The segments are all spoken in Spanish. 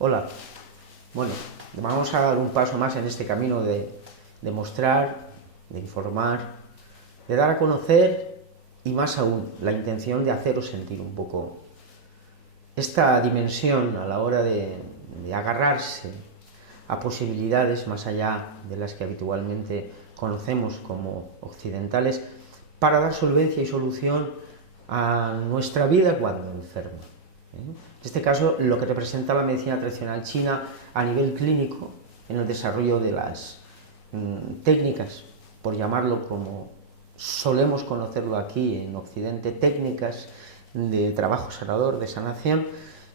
Hola, bueno, vamos a dar un paso más en este camino de mostrar, de informar, de dar a conocer y más aún la intención de haceros sentir un poco esta dimensión a la hora de agarrarse a posibilidades más allá de las que habitualmente conocemos como occidentales para dar solvencia y solución a nuestra vida cuando enferma. En este caso, lo que representa la medicina tradicional china a nivel clínico en el desarrollo de las técnicas, por llamarlo como solemos conocerlo aquí en Occidente, técnicas de trabajo sanador, de sanación,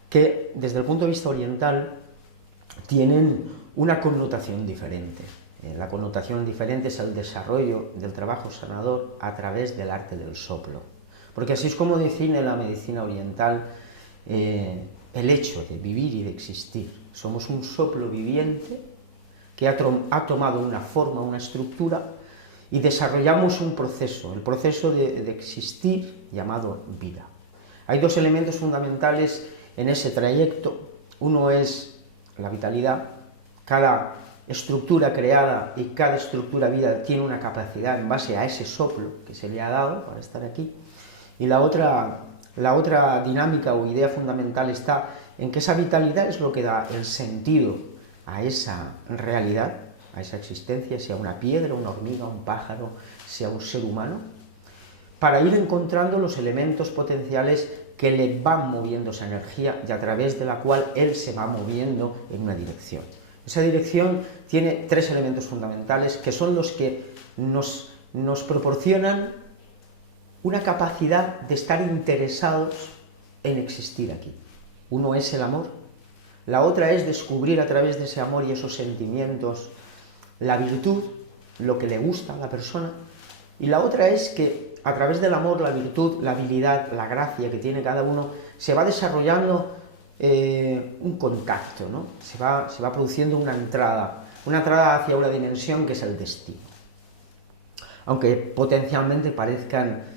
que desde el punto de vista oriental tienen una connotación diferente. La connotación diferente es el desarrollo del trabajo sanador a través del arte del soplo. Porque así es como define la medicina oriental el hecho de vivir y de existir. Somos un soplo viviente que ha tomado una forma, una estructura, y desarrollamos un proceso, el proceso de existir llamado vida. Hay dos elementos fundamentales en ese trayecto. Uno es la vitalidad. Cada estructura creada y cada estructura vida tiene una capacidad en base a ese soplo que se le ha dado para estar aquí. Y la otra dinámica o idea fundamental está en que esa vitalidad es lo que da el sentido a esa realidad, a esa existencia, sea una piedra, una hormiga, un pájaro, sea un ser humano, para ir encontrando los elementos potenciales que le van moviendo esa energía y a través de la cual él se va moviendo en una dirección. Esa dirección tiene tres elementos fundamentales que son los que nos proporcionan una capacidad de estar interesados en existir aquí. Uno es el amor, la otra es descubrir a través de ese amor y esos sentimientos la virtud, lo que le gusta a la persona, y la otra es que a través del amor, la virtud, la habilidad, la gracia que tiene cada uno, se va desarrollando un contacto, ¿no? Se va produciendo una entrada hacia una dimensión que es el destino. Aunque potencialmente parezcan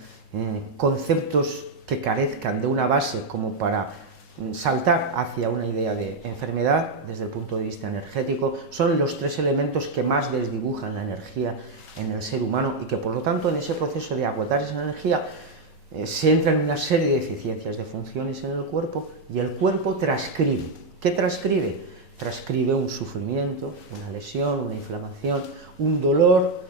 conceptos que carezcan de una base como para saltar hacia una idea de enfermedad desde el punto de vista energético, son los tres elementos que más desdibujan la energía en el ser humano y que por lo tanto en ese proceso de agotar esa energía se entra en una serie de deficiencias de funciones en el cuerpo y el cuerpo transcribe. ¿Qué transcribe? Transcribe un sufrimiento, una lesión, una inflamación, un dolor,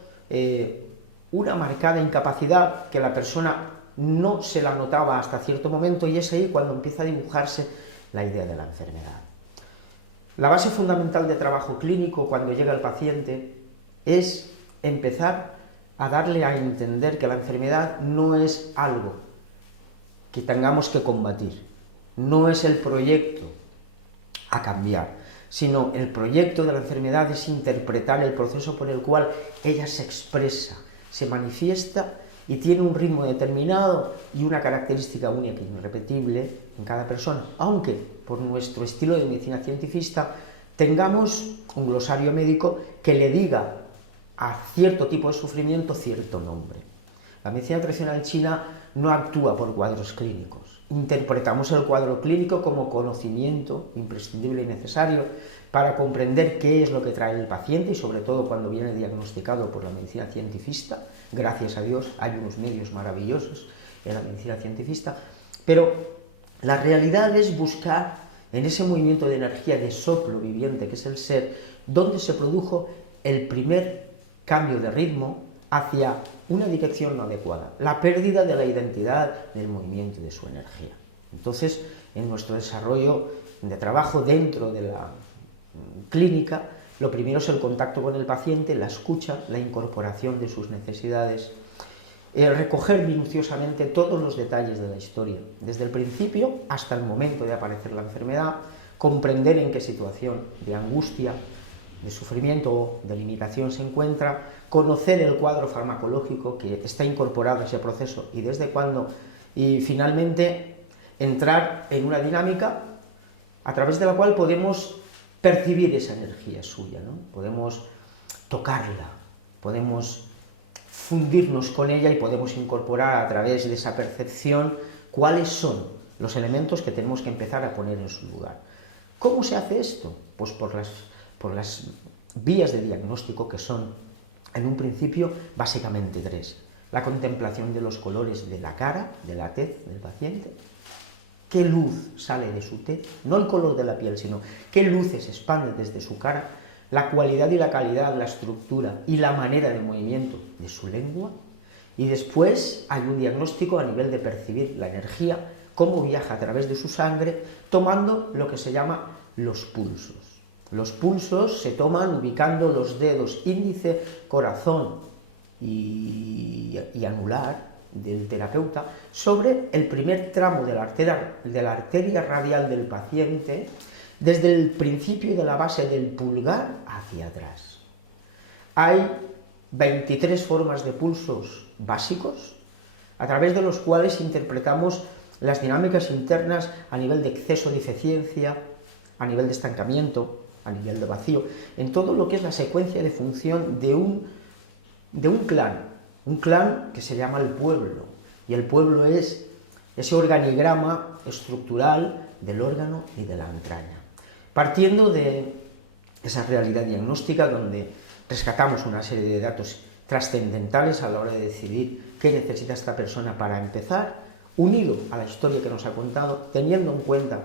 una marcada incapacidad que la persona no se la notaba hasta cierto momento, y es ahí cuando empieza a dibujarse la idea de la enfermedad. La base fundamental de trabajo clínico cuando llega el paciente es empezar a darle a entender que la enfermedad no es algo que tengamos que combatir, no es el proyecto a cambiar, sino el proyecto de la enfermedad es interpretar el proceso por el cual ella se expresa, se manifiesta y tiene un ritmo determinado y una característica única e irrepetible en cada persona, aunque por nuestro estilo de medicina cientifista tengamos un glosario médico que le diga a cierto tipo de sufrimiento cierto nombre. La medicina tradicional china no actúa por cuadros clínicos. Interpretamos el cuadro clínico como conocimiento imprescindible y necesario para comprender qué es lo que trae el paciente y sobre todo cuando viene diagnosticado por la medicina cientifista. Gracias a Dios hay unos medios maravillosos en la medicina cientifista, pero la realidad es buscar en ese movimiento de energía de soplo viviente que es el ser, donde se produjo el primer cambio de ritmo hacia una dirección no adecuada, la pérdida de la identidad del movimiento y de su energía. Entonces, en nuestro desarrollo de trabajo dentro de la clínica, lo primero es el contacto con el paciente, la escucha, la incorporación de sus necesidades, recoger minuciosamente todos los detalles de la historia, desde el principio hasta el momento de aparecer la enfermedad, comprender en qué situación de angustia, de sufrimiento o de limitación se encuentra, conocer el cuadro farmacológico que está incorporado a ese proceso y desde cuándo, y finalmente entrar en una dinámica a través de la cual podemos percibir esa energía suya, ¿no? Podemos tocarla, podemos fundirnos con ella y podemos incorporar a través de esa percepción cuáles son los elementos que tenemos que empezar a poner en su lugar. ¿Cómo se hace esto? Pues por las vías de diagnóstico, que son, en un principio, básicamente tres. La contemplación de los colores de la cara, de la tez del paciente, qué luz sale de su tez, no el color de la piel, sino qué luces se expanden desde su cara, la cualidad y la calidad, la estructura y la manera de movimiento de su lengua, y después hay un diagnóstico a nivel de percibir la energía, cómo viaja a través de su sangre, tomando lo que se llama los pulsos. Los pulsos se toman ubicando los dedos índice, corazón y anular del terapeuta sobre el primer tramo de la arteria radial del paciente, desde el principio de la base del pulgar hacia atrás. Hay 23 formas de pulsos básicos, a través de los cuales interpretamos las dinámicas internas a nivel de exceso de eficiencia, a nivel de estancamiento, a nivel de vacío, en todo lo que es la secuencia de función de un clan que se llama el pueblo, y el pueblo es ese organigrama estructural del órgano y de la entraña. Partiendo de esa realidad diagnóstica, donde rescatamos una serie de datos trascendentales a la hora de decidir qué necesita esta persona para empezar, unido a la historia que nos ha contado, teniendo en cuenta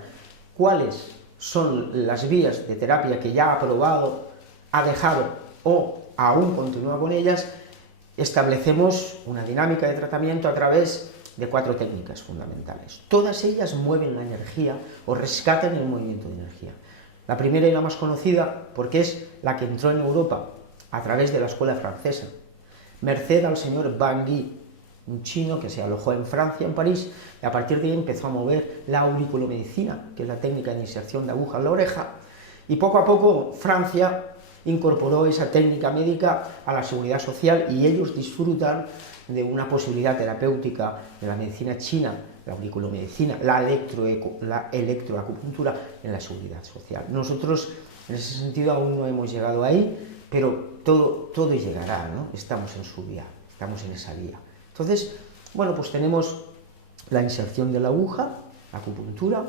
cuáles son las vías de terapia que ya ha probado, ha dejado o aún continúa con ellas, establecemos una dinámica de tratamiento a través de 4 técnicas fundamentales. Todas ellas mueven la energía o rescatan el movimiento de energía. La primera y la más conocida, porque es la que entró en Europa a través de la escuela francesa, merced al señor Bangui, un chino que se alojó en Francia, en París, y a partir de ahí empezó a mover la auriculomedicina, que es la técnica de inserción de aguja en la oreja, y poco a poco Francia incorporó esa técnica médica a la seguridad social, y ellos disfrutan de una posibilidad terapéutica de la medicina china, la auriculomedicina, la electroacupuntura en la seguridad social. Nosotros, en ese sentido, aún no hemos llegado ahí, pero todo llegará, ¿no? Estamos en su vía, estamos en esa vía. Entonces, bueno, pues tenemos la inserción de la aguja, la acupuntura,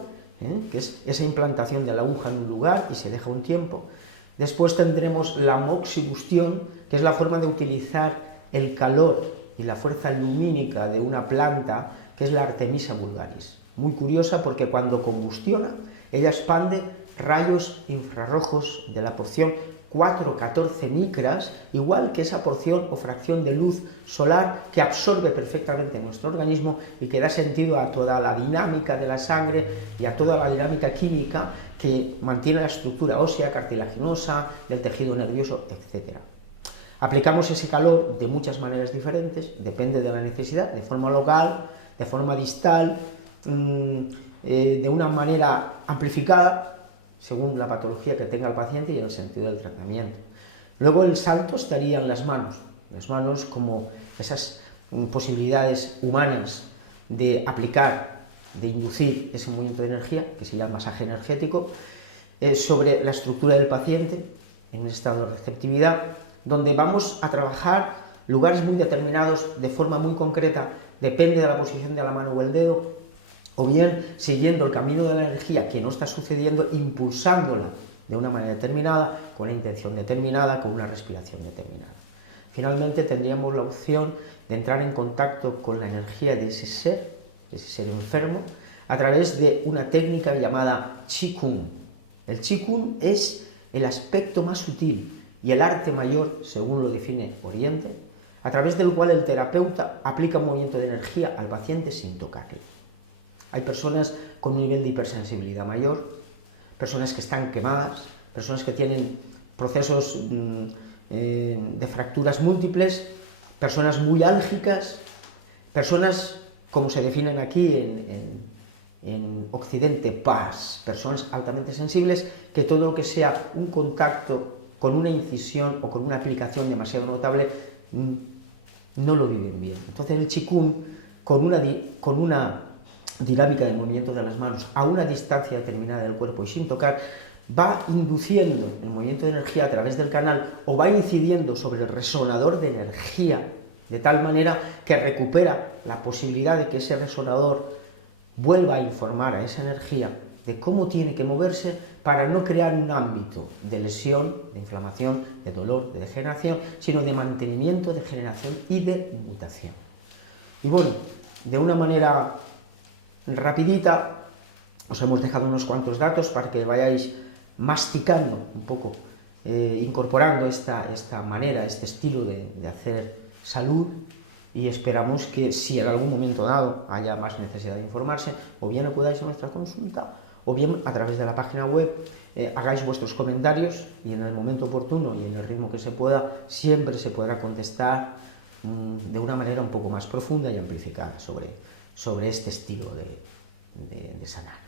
que es esa implantación de la aguja en un lugar y se deja un tiempo. Después tendremos la moxibustión, que es la forma de utilizar el calor y la fuerza lumínica de una planta, que es la Artemisa vulgaris. Muy curiosa, porque cuando combustiona, ella expande rayos infrarrojos de la porción 4,14 micras, igual que esa porción o fracción de luz solar que absorbe perfectamente nuestro organismo y que da sentido a toda la dinámica de la sangre y a toda la dinámica química que mantiene la estructura ósea, cartilaginosa, del tejido nervioso, etc. Aplicamos ese calor de muchas maneras diferentes, depende de la necesidad, de forma local, de forma distal, de una manera amplificada, según la patología que tenga el paciente y en el sentido del tratamiento. Luego el salto estaría en las manos como esas posibilidades humanas de aplicar, de inducir ese movimiento de energía, que se llama masaje energético, sobre la estructura del paciente, en un estado de receptividad, donde vamos a trabajar lugares muy determinados de forma muy concreta, depende de la posición de la mano o el dedo, o bien siguiendo el camino de la energía que no está sucediendo, impulsándola de una manera determinada, con una intención determinada, con una respiración determinada. Finalmente tendríamos la opción de entrar en contacto con la energía de ese ser enfermo, a través de una técnica llamada Qigong. El Qigong es el aspecto más sutil y el arte mayor, según lo define Oriente, a través del cual el terapeuta aplica un movimiento de energía al paciente sin tocarle. Hay personas con un nivel de hipersensibilidad mayor, personas que están quemadas, personas que tienen procesos de fracturas múltiples, personas muy álgicas, personas, como se definen aquí en Occidente, PAS, personas altamente sensibles, que todo lo que sea un contacto con una incisión o con una aplicación demasiado notable no lo viven bien. Entonces el Qigong, con una dinámica de movimiento de las manos a una distancia determinada del cuerpo y sin tocar, va induciendo el movimiento de energía a través del canal o va incidiendo sobre el resonador de energía de tal manera que recupera la posibilidad de que ese resonador vuelva a informar a esa energía de cómo tiene que moverse para no crear un ámbito de lesión, de inflamación, de dolor, de degeneración, sino de mantenimiento, de generación y de mutación. Y bueno, de una manera rapidita, os hemos dejado unos cuantos datos para que vayáis masticando un poco, incorporando esta manera, este estilo de hacer salud, y esperamos que si en algún momento dado haya más necesidad de informarse, o bien acudáis a nuestra consulta, o bien a través de la página web hagáis vuestros comentarios, y en el momento oportuno y en el ritmo que se pueda, siempre se podrá contestar de una manera un poco más profunda y amplificada sobre este estilo de sanar.